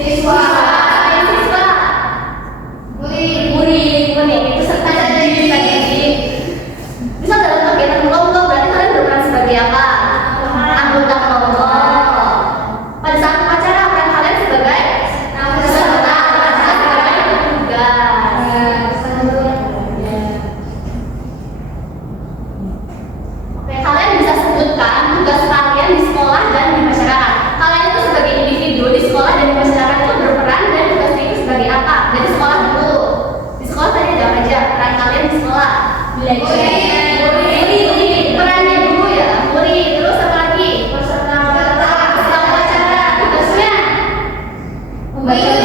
Siswa, murid, itu serta Perannya dulu ya, muri. Terus apa lagi? Peserta upacara. Tugasnya membaca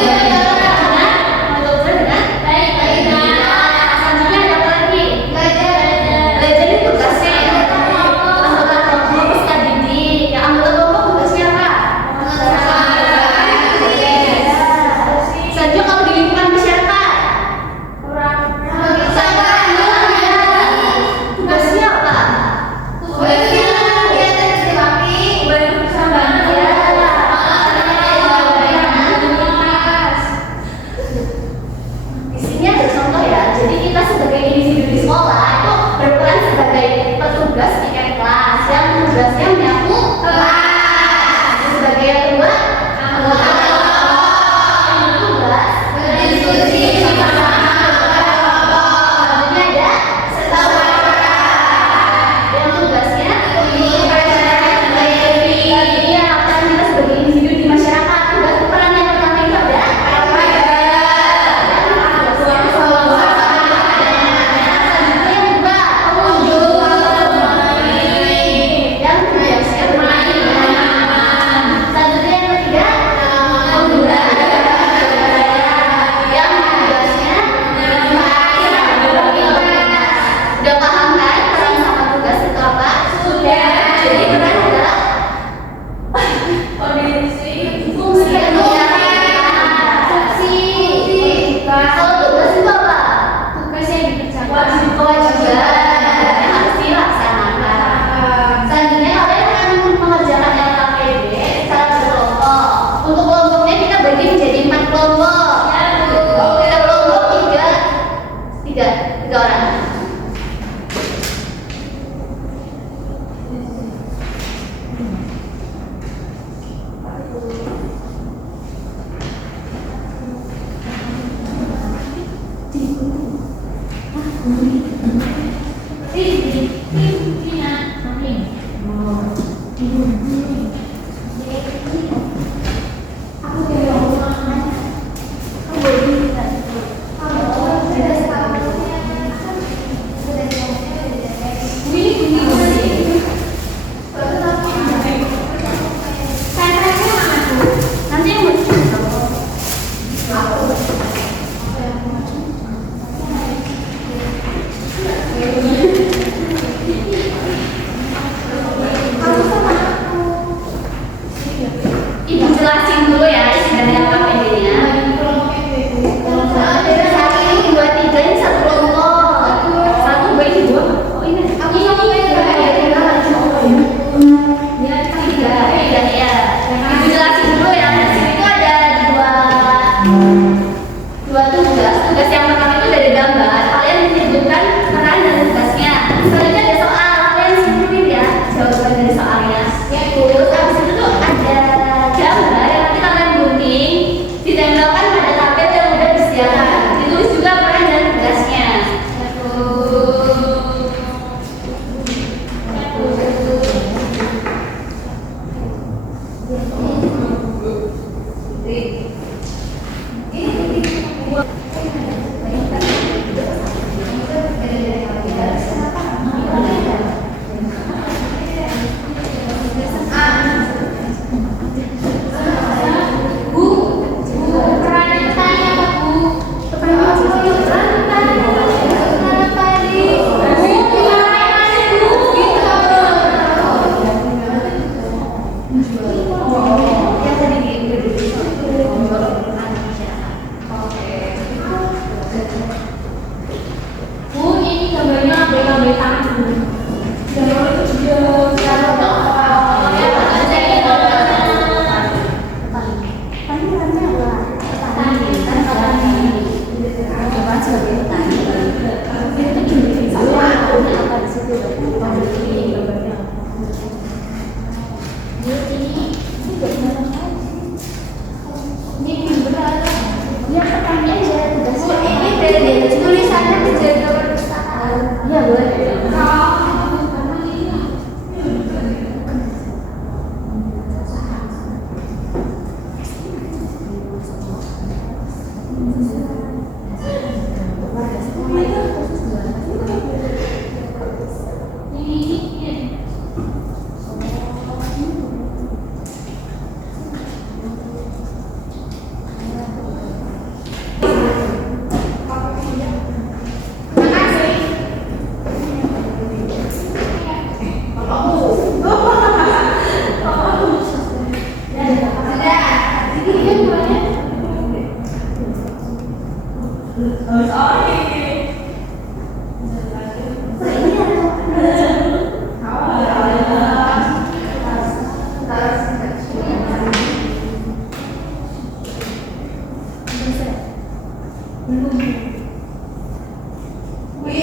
Wih,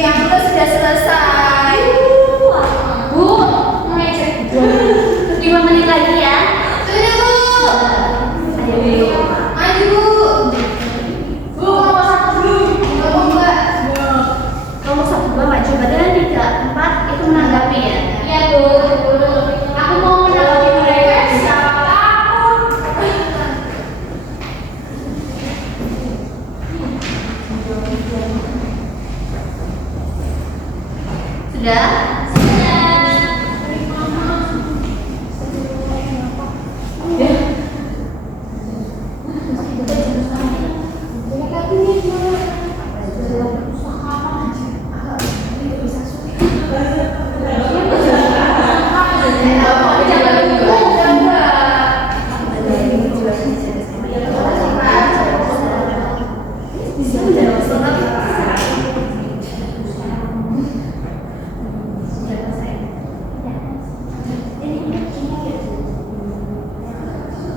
aku tuh sudah selesai. Bu, ngecek 5 menit lagi ya. Sudah, Bu. Ayo, Bu. Maju, Bu. Bu, nomor 1 dulu. Nomor 2. Nomor 1 dua maju. Padahal 3, 4 itu menanggapi ya. Iya, Bu. Aku mau menanggapi mereka. Sudah?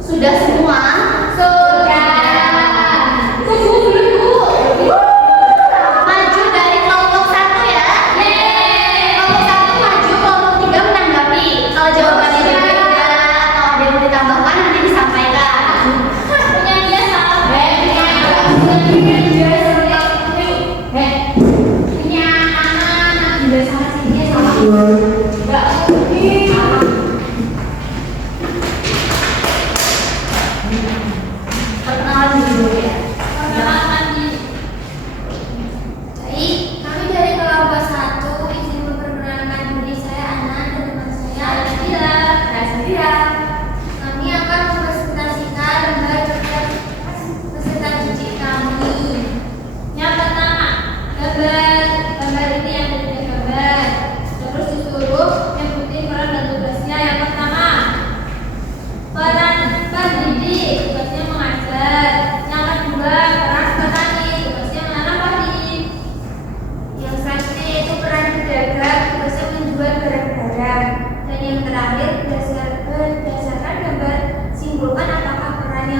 Sudah semua? Sudah. Tunggu dulu. Maju dari kelompok 1 ya. Kelompok 1 maju, kelompok 3 menanggapi. Kalau jawabannya berbeda, kalau ada yang mau ditambahkan nanti disampaikan. Punya dia salah. Punya anak juga sama sini sama. Enggak mungkin. Perkenalan dulu ya. Baik, kami dari kelompok 1 izin memperkenalkan diri. Saya Ana dan teman saya Alvira. Kami akan mempresentasikan peserta didik kami. Yang pertama, gambar ini yang ada gambar. Terus disuruh nyebutin peran dan tugasnya. Yang pertama, peran pendidik, tugasnya mengajar. Yang kedua, peran petani, tugasnya menanam padi. Yang selanjutnya yaitu peran pedagang, tugasnya menjual barang-barang. Dan yang terakhir, berdasarkan gambar, simpulkan apakah peran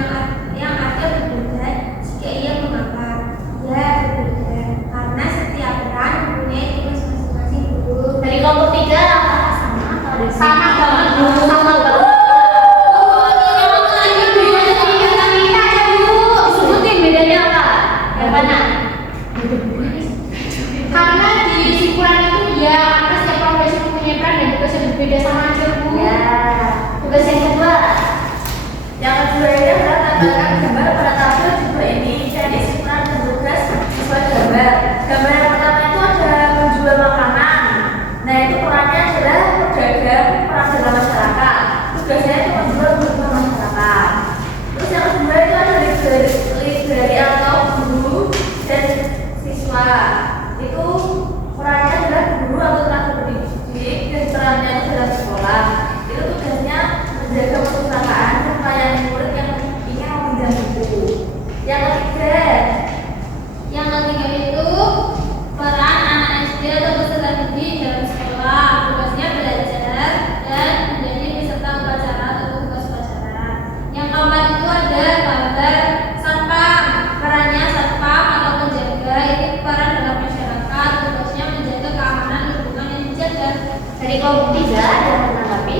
yang ada berbeda. Jika iya, mengapa? Ya, berbeda. Karena setiap peran mempunyai tugas masing-masing dulu. Dari kelompok 3 apakah sama atau ada sama banget? Sama banget. Bedanya apa? Yang mana? Karena di simpulan itu ya karena setiap profesi punya peran dan tugas yang berbeda sama aja, Bu. Ya. Tugas yang kedua. Yang kedua ini adalah tambahkan gambar pada tabel juga ini. Jadi simpulan dan tugas sesuai gambar. Gambar yang pertama itu ada menjual makanan. Nah itu perannya adalah pedagang, peran dalam masyarakat. Tugasnya itu menjual kebutuhan masyarakat. Terus yang kedua itu ada library atau guru dan siswa. Itu perannya adalah guru atau tenaga pendidik dan perannya itu dalam sekolah. Itu tugasnya menjaga perpustakaan dan melayani murid yang ingin meminjam buku. Yang ketiga itu peran anak SD atau peserta didik dalam sekolah. Tugasnya belajar dan menjadi peserta upacara atau tugas upacara. Yang keempat itu ada gambar satpam. Perannya satpam atau penjaga. Ini peran dalam masyarakat. Tugasnya menjaga keamanan lingkungan yang dijaga. Dari kelompok 3 ada menanggapi.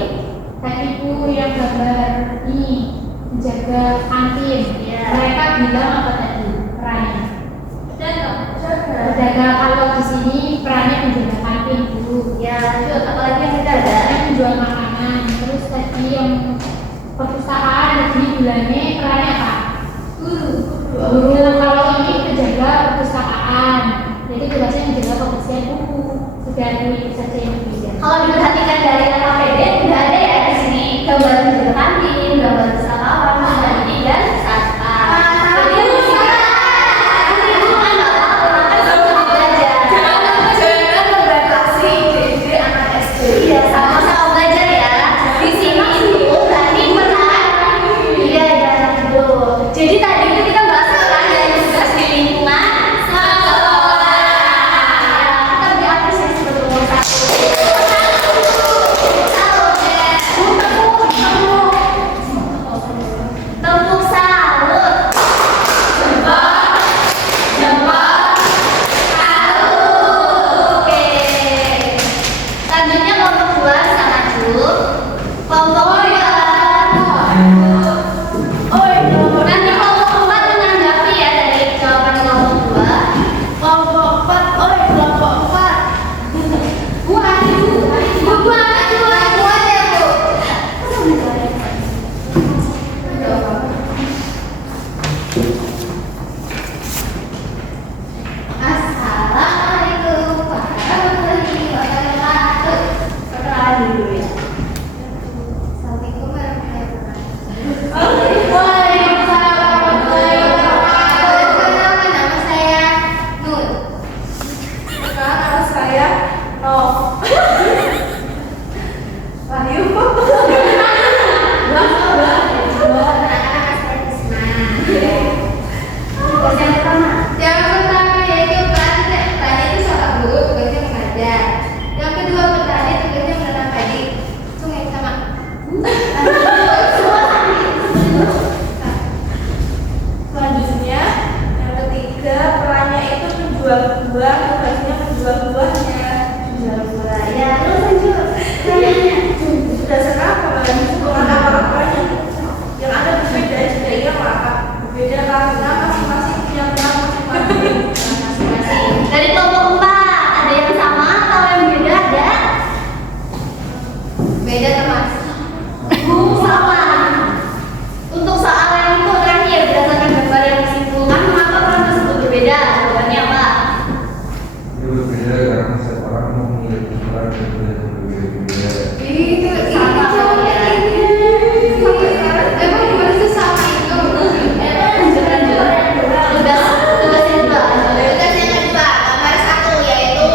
Tadi Bu yang gambar ini menjaga kantin. Ya. Mereka bilang apa tadi perannya? Menjaga, kalau di sini perannya menjaga kantin Bu. Ya, lanjut. Apalagi yang kita ada? Menjual makanan. Terus tadi yang perpustakaan tadi bilangnya perannya apa? Guru. Kalau ini menjaga perpustakaan. Jadi tugasnya menjaga kebersihan buku. Sudah itu saja yang bisa. Kalau diperhatikan dari LKPD tidak ada ya di sini gambar menjaga kantin, gambar wisatawan, menjadi dan satpam. Jadi yang menjual buah, tugasnya menjual buahnya. Menjual buah. Ya, terus lanjut. Kayaknya sudah sekarang apalagi untuk orang-orang yang ada berbeda juga iya Pak. Berbeda karena masing-masing punya peran masing-masing. Dari kelompok 4, ada yang sama atau yang beda? Ada? Beda Mas. Sama. Untuk soal yang itu terakhir, berdasarkan gambar yang disimpulkan, mengapa peran tersebut berbeda? Jawabannya apa? Itu berbeda karena setiap orang memiliki peran yang berbeda-beda. Itu Sama kok ya. emang gimana sih sama itu? Lanjut. Tugas yang kedua. Tugas yang kedua, gambar 1 yaitu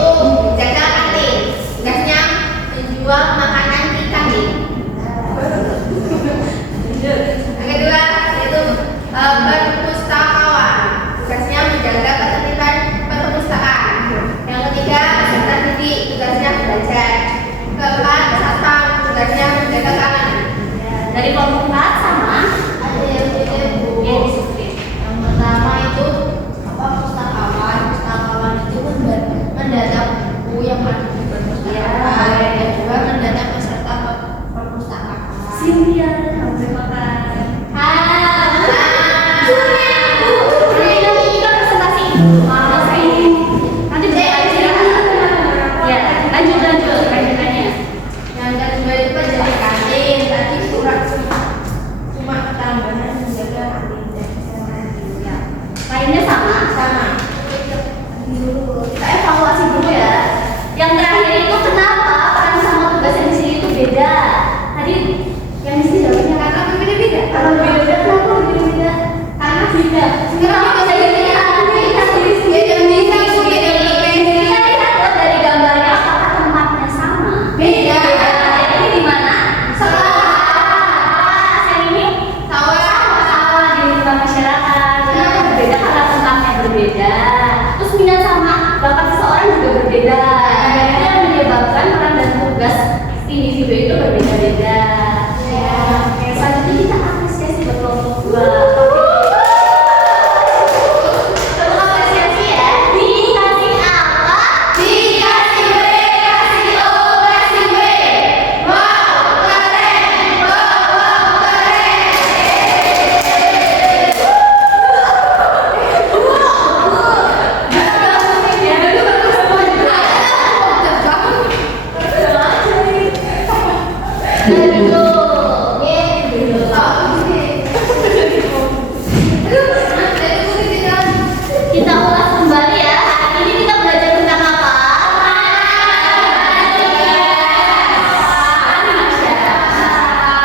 jaga kantin. Tugasnya menjual makanan di kantin. Yang kedua yaitu perpustakawan. Tugasnya menjaga ketertiban perpustakaan. Yang ketiga peserta didik, tugasnya belajar. Keempat satpam, tugasnya menjaga keamanan. Dari kelompok 4 sama. Ada yang beda Bu. Ya, disiplin. Yang pertama itu pustakawan. Pustakawan itu mendata buku yang ada di perpustakaan. Yang kedua mendata peserta perpustakaan. Cynthia, sampai makan. Ini kan presentasi. Maaf, saya nanti bisa ya, lanjut lanjutannya. Yang kedua itu penjaga kantin. Tadi kurang cuma tambahan menjaga kantin dan ya. Lainnya sama. Sama. Kita evaluasi dulu ya. Yang terakhir itu kenapa peran sama tugas yang di sini itu beda? Tadi yang di sini jawabnya Karena berbeda-beda. karena beda-beda. Kenapa beda-beda? Karena beda. Kenapa bisa beda? Kita lihat dari gambarnya apakah tempatnya sama? Beda. Ini di mana? Sekolah. Yang ini sawah di lingkungan masyarakat. Kenapa berbeda? Karena tempatnya berbeda. Terus minat sama bakat seseorang juga berbeda. Dan itu yang menyebabkan peran dan tugas individu itu berbeda-beda. Oke, selanjutnya kita apresiasi buat kelompok 2. Perlu apresiasi ya. Dikasih apa? Dikasih B, kasih O, kasih B. Wow, keren. Wow, keren. Kita ulas kembali ya. Hari ini kita belajar tentang apa? Peran masyarakat.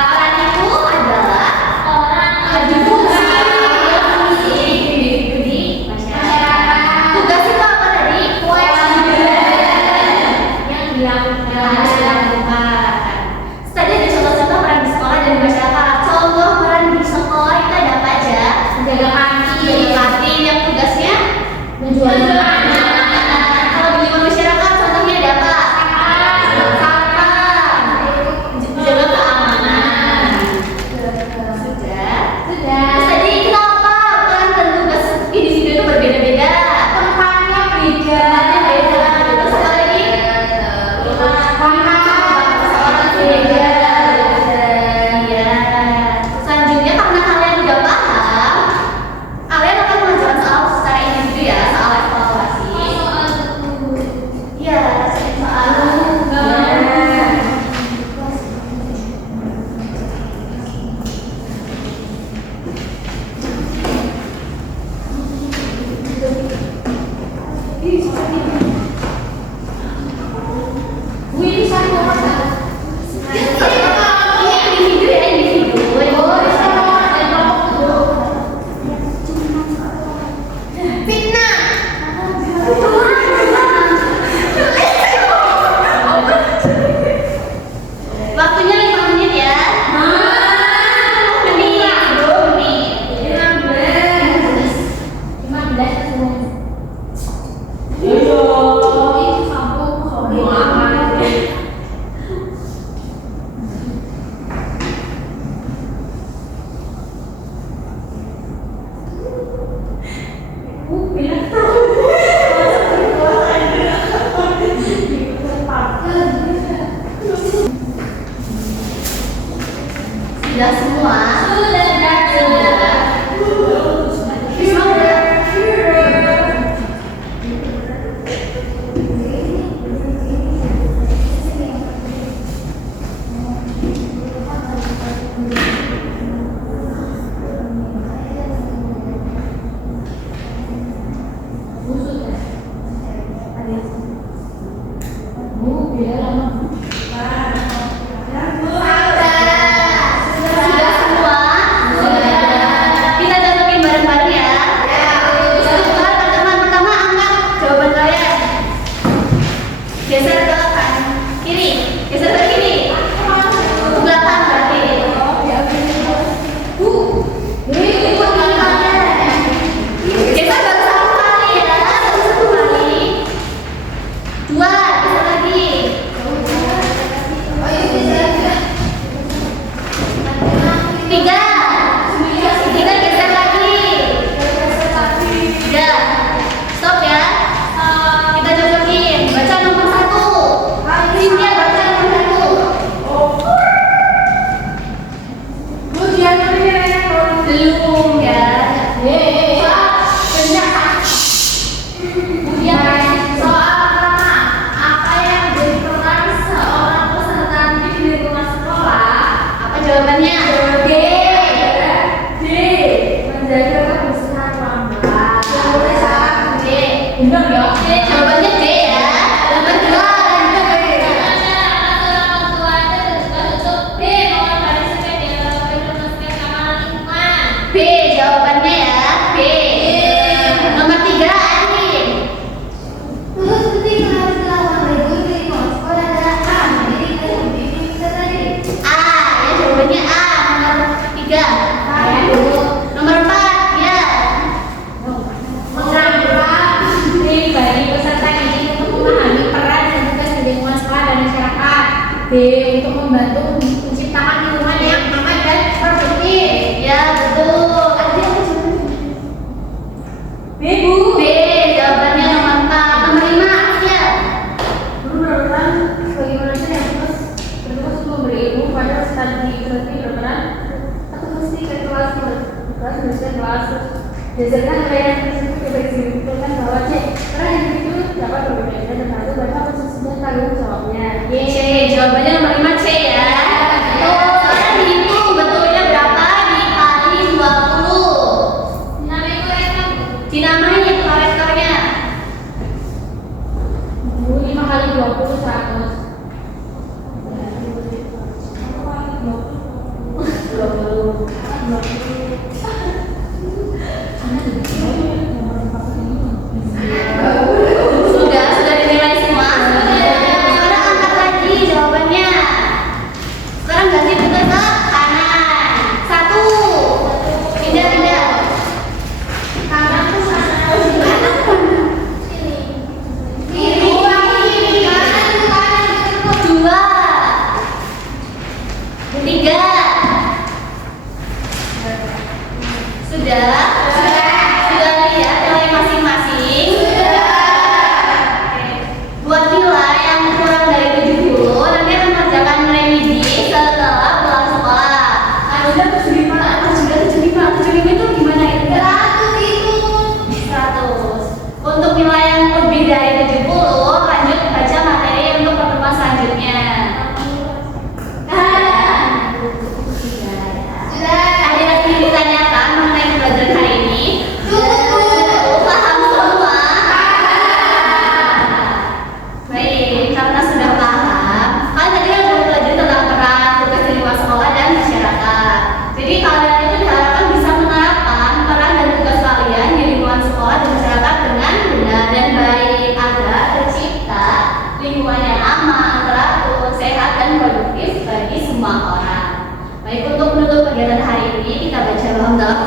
Peran itu adalah orang kontribusi individu di masyarakat. Tugas itu apa tadi? Kewajiban yang dilakukan. Tadi ada contoh-contoh peran di sekolah dan di masyarakat. Contoh peran di sekolah itu ada apa aja? Menjaga kantin yang tugasnya menjual makanan. Kalau di lingkungan masyarakat contohnya ada apa? Satpam, menjaga keamanan. Sudah. Terus tadi kenapa peran dan tugas individu itu berbeda-beda? Tempatnya beda. Terus apa lagi? Seorang beda. Iya. Selanjutnya karena kalian udah paham, kalian akan mengajukan soal secara individu ya, soal evaluasi. Iya, soal. Wih, saya mau masak. Ini individu ya, individu. Fitnah. Waktunya 5 menit ya. 10 menit. 15. dong. Jawabannya D ya. Nomor 2 B jawabannya ya. B. Nomor 3 Arin. A ya jawabannya A. Nomor 3. Nomor 4 ya. Ini bagi peserta didik untuk memahami peran dan tugas di lingkungan sekolah dan masyarakat. B. Untuk membantu menciptakan lingkungan yang aman dan produktif. Ya betul. B, Bu. B jawabannya nomor 4. Nomor 5 Asia. Guru berperan bagaimana sih yang bertugas untuk memberi ilmu pada peserta didik. Berarti berperan atau mesti ke kelas berdasarkan layanan tersebut diberitahukan bahwa C peran individu dapat berbeda tergantung pada proses dan tanggung jawabnya. C jawabannya nomor 5 C ya. Soalnya dihitung betulnya berapa dikali 20. Dinamai korektornya. 5 kali 20 100. Sudah dinilai semua. Sekarang angkat lagi jawabannya. Sekarang ganti juga ke kanan. 1. Pindah. Dua. 3. Sudah lihat nilai masing-masing. Buat nilai yang kurang dari 70 nanti akan mengerjakan nilai midi setelah pulang sekolah. Sudah 75 itu gimana itu? 100. Untuk nilai yang lebih dari 70 lanjut baca materi untuk pertemuan selanjutnya. Ada lagi ditanyakan mengenai pembelajaran hari ini? Paham semua? Baik, karena sudah paham, kalian tadi kan udah belajar tentang peran tugas di luar sekolah dan masyarakat. Jadi kalian itu diharapkan bisa menerapkan peran dan tugas kalian di lingkungan sekolah dan masyarakat dengan benar dan baik agar tercipta lingkungan yang aman, teratur, sehat dan produktif bagi semua orang. Baik, untuk menutup kegiatan hari ini kita baca alhamdulillah